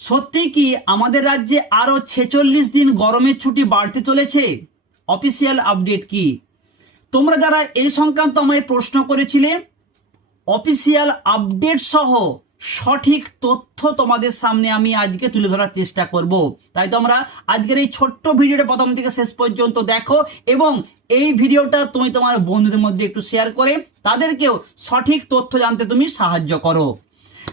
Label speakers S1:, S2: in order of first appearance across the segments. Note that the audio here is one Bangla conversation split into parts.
S1: সত্যি কি আমাদের রাজ্যে আরও ছেচল্লিশ দিন গরমের ছুটি বাড়তে চলেছে? অফিসিয়াল আপডেট কি? তোমরা যারা এই সংক্রান্ত আমায় প্রশ্ন করেছিলে অফিসিয়াল আপডেট সহ সঠিক তথ্য তোমাদের সামনে আমি আজকে তুলে ধরার চেষ্টা করব। তাই তোমরা আজকের এই ছোট্ট ভিডিওটা প্রথম থেকে শেষ পর্যন্ত দেখো এবং এই ভিডিওটা তুমি তোমার বন্ধুদের মধ্যে একটু শেয়ার করে তাদেরকেও সঠিক তথ্য জানতে তুমি সাহায্য করো।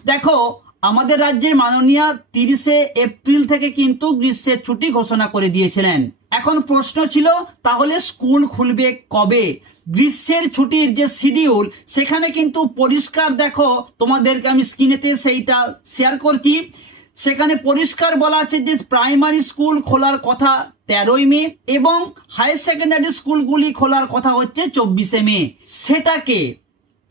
S1: দেখো আমাদের রাজ্যের মাননীয় তিরিশে এপ্রিল থেকে কিন্তু গ্রীষ্মের ছুটি ঘোষণা করে দিয়েছিলেন। এখন প্রশ্ন ছিল, তাহলে স্কুল খুলবে কবে? গ্রীষ্মের ছুটির যে শিডিউল, সেখানে কিন্তু পরিষ্কার দেখো, তোমাদেরকে আমি স্ক্রিনেতে সেইটা শেয়ার করছি। সেখানে পরিষ্কার বলা আছে যে প্রাইমারি স্কুল খোলার কথা তেরোই মে এবং হায়ার সেকেন্ডারি স্কুলগুলি খোলার কথা হচ্ছে চব্বিশে মে। সেটাকে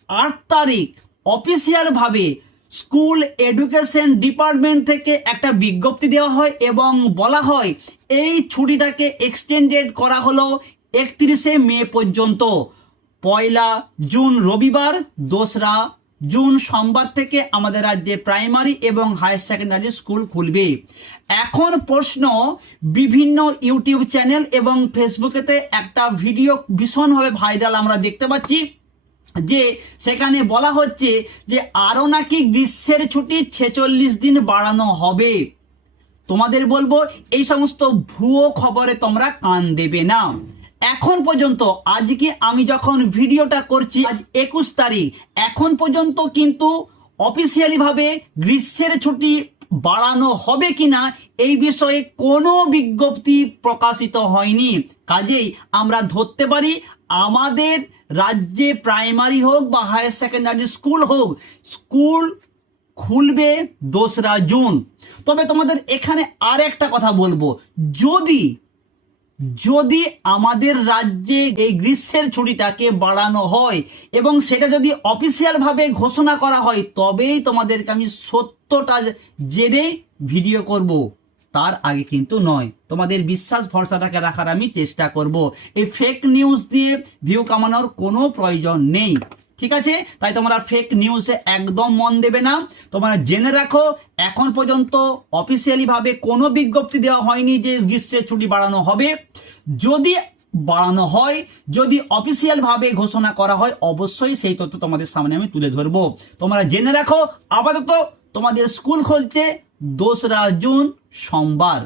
S1: আট তারিখ অফিসিয়াল ভাবে স্কুল এডুকেশন ডিপার্টমেন্ট থেকে একটা বিজ্ঞপ্তি দেওয়া হয় এবং বলা হয়, এই ছুটিটাকে এক্সটেন্ডেড করা হলো একত্রিশে মে পর্যন্ত। পয়লা জুন রবিবার, দোসরা জুন সোমবার থেকে আমাদের রাজ্যে প্রাইমারি এবং হায়ার সেকেন্ডারি স্কুল খুলবে। এখন প্রশ্ন, বিভিন্ন ইউটিউব চ্যানেল এবং ফেসবুকেতে একটা ভিডিও ভীষণভাবে ভাইরাল আমরা দেখতে পাচ্ছি। যে সেখানে বলা হচ্ছে যে আরও নাকি গ্রীষ্মের ছুটি ছেচল্লিশ দিন বাড়ানো হবে। তোমাদের বলব, এই সমস্ত ভুয়ো খবরে তোমরা কান দেবে না। এখন পর্যন্ত, আজকে আমি যখন ভিডিওটা করছি, আজ একুশ তারিখ, এখন পর্যন্ত কিন্তু অফিসিয়ালি ভাবে গ্রীষ্মের ছুটি বাড়ানো হবে কিনা এই বিষয়ে কোনো বিজ্ঞপ্তি প্রকাশিত হয়নি। কাজেই আমরা ধরতে পারি, আমাদের রাজ্যে প্রাইমারি হোক বা হায়ার সেকেন্ডারি স্কুল হোক, স্কুল খুলবে দোসরা জুন। তবে তোমাদের এখানে আর একটা কথা বলব। যদি যদি আমাদের রাজ্যে এই গ্রীষ্মের ছুটিটাকে বাড়ানো হয় এবং সেটা যদি অফিসিয়াল ভাবে ঘোষণা করা হয়, তবেই তোমাদেরকে আমি সত্যটা জেনে ভিডিও করব। তার আগে কিন্তু নয়। তোমাদের বিশ্বাস ভরসাটাকে রাখার আমি চেষ্টা করব। এই ফেক নিউজ দিয়ে ভিউ কামানোর কোনো প্রয়োজন নেই। ঠিক আছে? তাই তোমরা ফেক নিউজে একদম মন দেবে না। তোমরা জেনে রাখো, এখন পর্যন্ত অফিসিয়ালি ভাবে কোনো বিজ্ঞপ্তি দেওয়া হয়নি যে গ্রীষ্মের ছুটি বাড়ানো হবে। যদি বাড়ানো হয়, যদি অফিসিয়াল ভাবে ঘোষণা করা হয়, অবশ্যই সেই তথ্য তোমাদের সামনে আমি তুলে ধরবো। তোমরা জেনে রাখো, আপাতত তোমাদের স্কুল খুলছে দোসরা জুন সোমবার